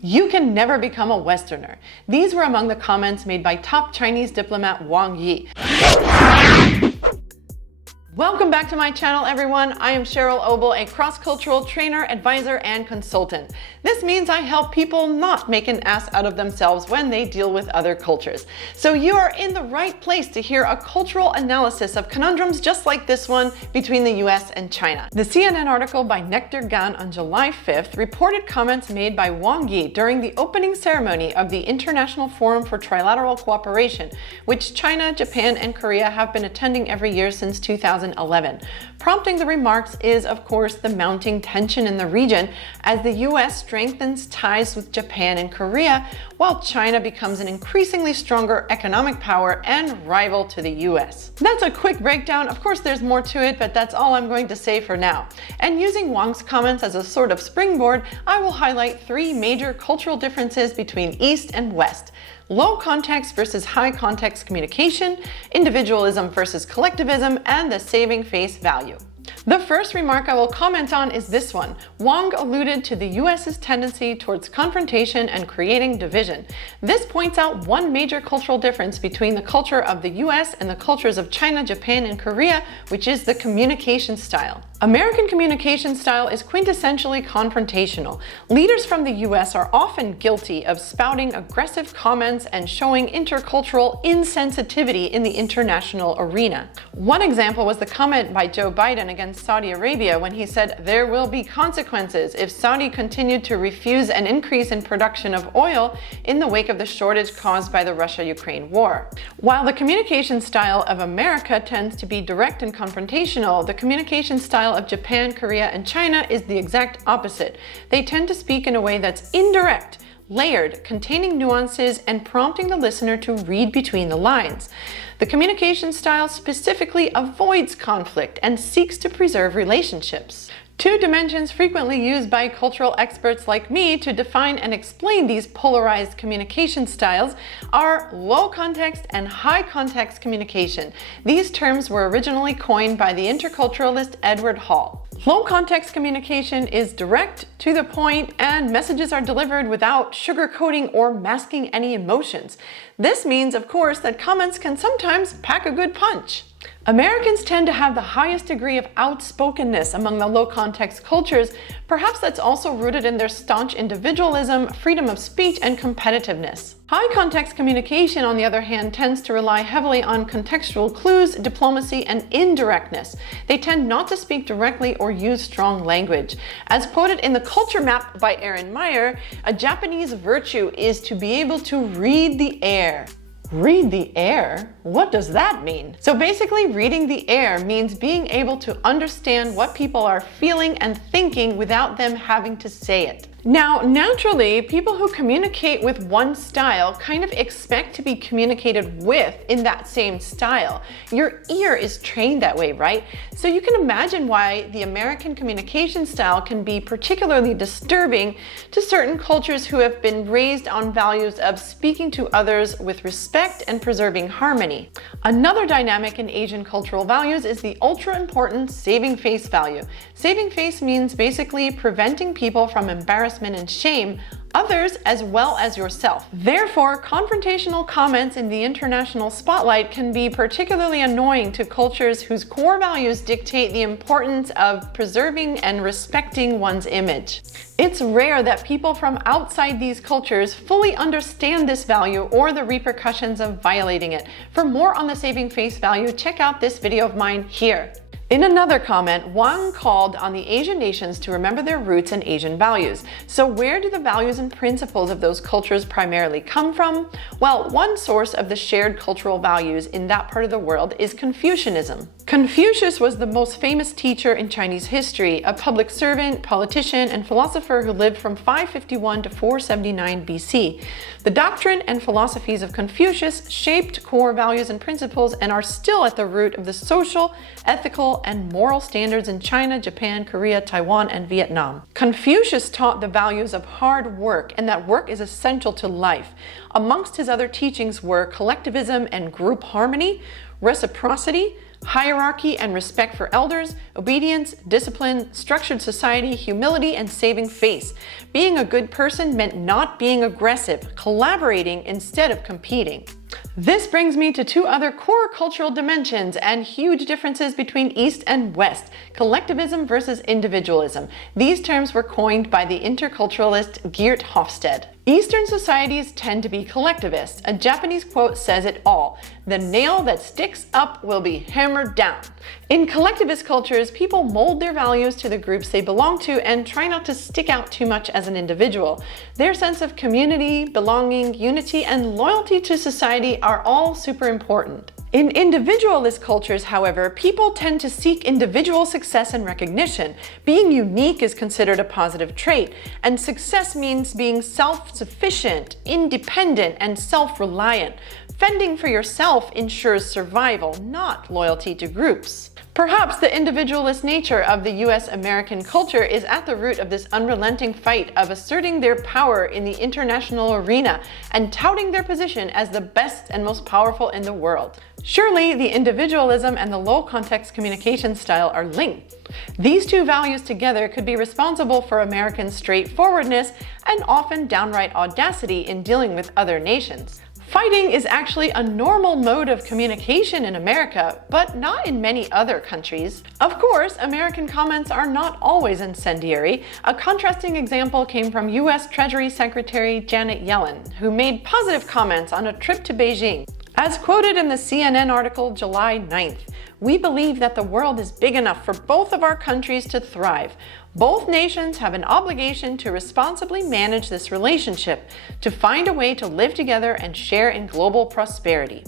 You can never become a Westerner. These were among the comments made by top Chinese diplomat Wang Yi. Welcome back to my channel, everyone. I am Cheryl Obal, a cross-cultural trainer, advisor, and consultant. This means I help people not make an ass out of themselves when they deal with other cultures. So you are in the right place to hear a cultural analysis of conundrums just like this one between the US and China. The CNN article by Nectar Gan on July 5th reported comments made by Wang Yi during the opening ceremony of the International Forum for Trilateral Cooperation, which China, Japan, and Korea have been attending every year since 2011. Prompting the remarks is, of course, the mounting tension in the region as the US strengthens ties with Japan and Korea, while China becomes an increasingly stronger economic power and rival to the US. That's a quick breakdown. Of course, there's more to it, but that's all I'm going to say for now. And using Wang's comments as a sort of springboard, I will highlight three major cultural differences between East and West: low context versus high context communication, individualism versus collectivism, and the saving face value. The first remark I will comment on is this one. Wang alluded to the US's tendency towards confrontation and creating division. This points out one major cultural difference between the culture of the US and the cultures of China, Japan, and Korea, which is the communication style. American communication style is quintessentially confrontational. Leaders from the US are often guilty of spouting aggressive comments and showing intercultural insensitivity in the international arena. One example was the comment by Joe Biden against Saudi Arabia when he said there will be consequences if Saudi continued to refuse an increase in production of oil in the wake of the shortage caused by the Russia-Ukraine war. While the communication style of America tends to be direct and confrontational, the communication style of Japan, Korea, and China is the exact opposite. They tend to speak in a way that's indirect, layered, containing nuances, and prompting the listener to read between the lines. The communication style specifically avoids conflict and seeks to preserve relationships. Two dimensions frequently used by cultural experts like me to define and explain these polarized communication styles are low context and high context communication. These terms were originally coined by the interculturalist Edward Hall. Low context communication is direct, to the point, and messages are delivered without sugarcoating or masking any emotions. This means, of course, that comments can sometimes pack a good punch. Americans tend to have the highest degree of outspokenness among the low-context cultures. Perhaps that's also rooted in their staunch individualism, freedom of speech, and competitiveness. High-context communication, on the other hand, tends to rely heavily on contextual clues, diplomacy, and indirectness. They tend not to speak directly or use strong language. As quoted in the Culture Map by Erin Meyer, a Japanese virtue is to be able to read the air. Read the air? What does that mean? So basically, reading the air means being able to understand what people are feeling and thinking without them having to say it. Now, naturally, people who communicate with one style kind of expect to be communicated with in that same style. Your ear is trained that way, right? So you can imagine why the American communication style can be particularly disturbing to certain cultures who have been raised on values of speaking to others with respect and preserving harmony. Another dynamic in Asian cultural values is the ultra-important saving face value. Saving face means basically preventing people from embarrassment and shame, others as well as yourself. Therefore, confrontational comments in the international spotlight can be particularly annoying to cultures whose core values dictate the importance of preserving and respecting one's image. It's rare that people from outside these cultures fully understand this value or the repercussions of violating it. For more on the saving face value, check out this video of mine here. In another comment, Wang called on the Asian nations to remember their roots and Asian values. So where do the values and principles of those cultures primarily come from? Well, one source of the shared cultural values in that part of the world is Confucianism. Confucius was the most famous teacher in Chinese history, a public servant, politician, and philosopher who lived from 551 to 479 BC. The doctrine and philosophies of Confucius shaped core values and principles and are still at the root of the social, ethical, and moral standards in China, Japan, Korea, Taiwan, and Vietnam. Confucius taught the values of hard work and that work is essential to life. Amongst his other teachings were collectivism and group harmony, reciprocity, hierarchy and respect for elders, obedience, discipline, structured society, humility, and saving face. Being a good person meant not being aggressive, collaborating instead of competing. This brings me to two other core cultural dimensions and huge differences between East and West: collectivism versus individualism. These terms were coined by the interculturalist Geert Hofstede. Eastern societies tend to be collectivist. A Japanese quote says it all: "The nail that sticks up will be hammered down." In collectivist cultures, people mold their values to the groups they belong to and try not to stick out too much as an individual. Their sense of community, belonging, unity, and loyalty to society are all super important. In individualist cultures, however, people tend to seek individual success and recognition. Being unique is considered a positive trait, and success means being self-sufficient, independent, and self-reliant. Fending for yourself ensures survival, not loyalty to groups. Perhaps the individualist nature of the US-American culture is at the root of this unrelenting fight of asserting their power in the international arena and touting their position as the best and most powerful in the world. Surely, the individualism and the low-context communication style are linked. These two values together could be responsible for American straightforwardness and often downright audacity in dealing with other nations. Fighting is actually a normal mode of communication in America, but not in many other countries. Of course, American comments are not always incendiary. A contrasting example came from US Treasury Secretary Janet Yellen, who made positive comments on a trip to Beijing. As quoted in the CNN article July 9th, "We believe that the world is big enough for both of our countries to thrive. Both nations have an obligation to responsibly manage this relationship, to find a way to live together and share in global prosperity."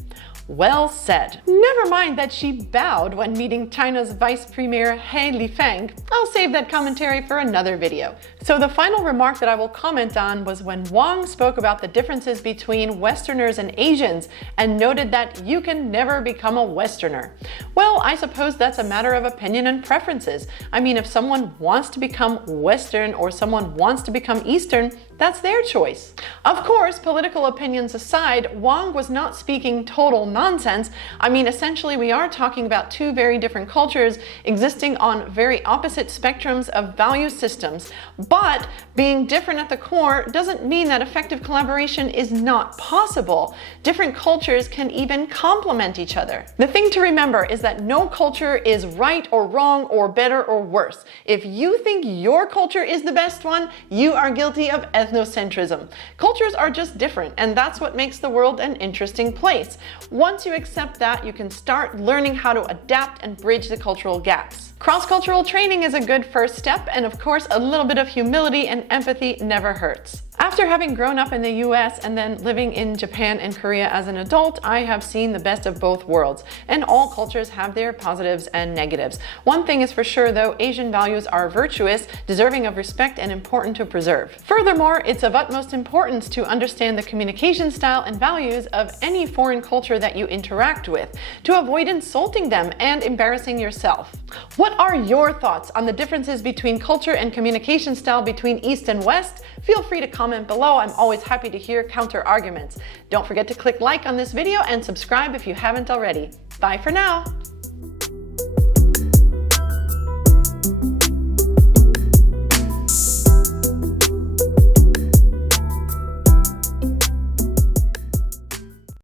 Well said. Never mind that she bowed when meeting China's Vice Premier He Lifeng. I'll save that commentary for another video. So the final remark that I will comment on was when Wang spoke about the differences between Westerners and Asians and noted that you can never become a Westerner. Well, I suppose that's a matter of opinion and preferences. I mean, if someone wants to become Western or someone wants to become Eastern, that's their choice. Of course, political opinions aside, Wang was not speaking total nonsense. I mean, essentially, we are talking about two very different cultures existing on very opposite spectrums of value systems. But being different at the core doesn't mean that effective collaboration is not possible. Different cultures can even complement each other. The thing to remember is that no culture is right or wrong or better or worse. If you think your culture is the best one, you are guilty of ethnocentrism. Cultures are just different, and that's what makes the world an interesting place. Once you accept that, you can start learning how to adapt and bridge the cultural gaps. Cross-cultural training is a good first step, and of course, a little bit of humility and empathy never hurts. After having grown up in the US and then living in Japan and Korea as an adult, I have seen the best of both worlds, and all cultures have their positives and negatives. One thing is for sure though, Asian values are virtuous, deserving of respect, and important to preserve. Furthermore, it's of utmost importance to understand the communication style and values of any foreign culture that you interact with, to avoid insulting them and embarrassing yourself. What are your thoughts on the differences between culture and communication style between East and West? Feel free to comment below. I'm always happy to hear counter arguments. Don't forget to click like on this video and subscribe if you haven't already. Bye for now.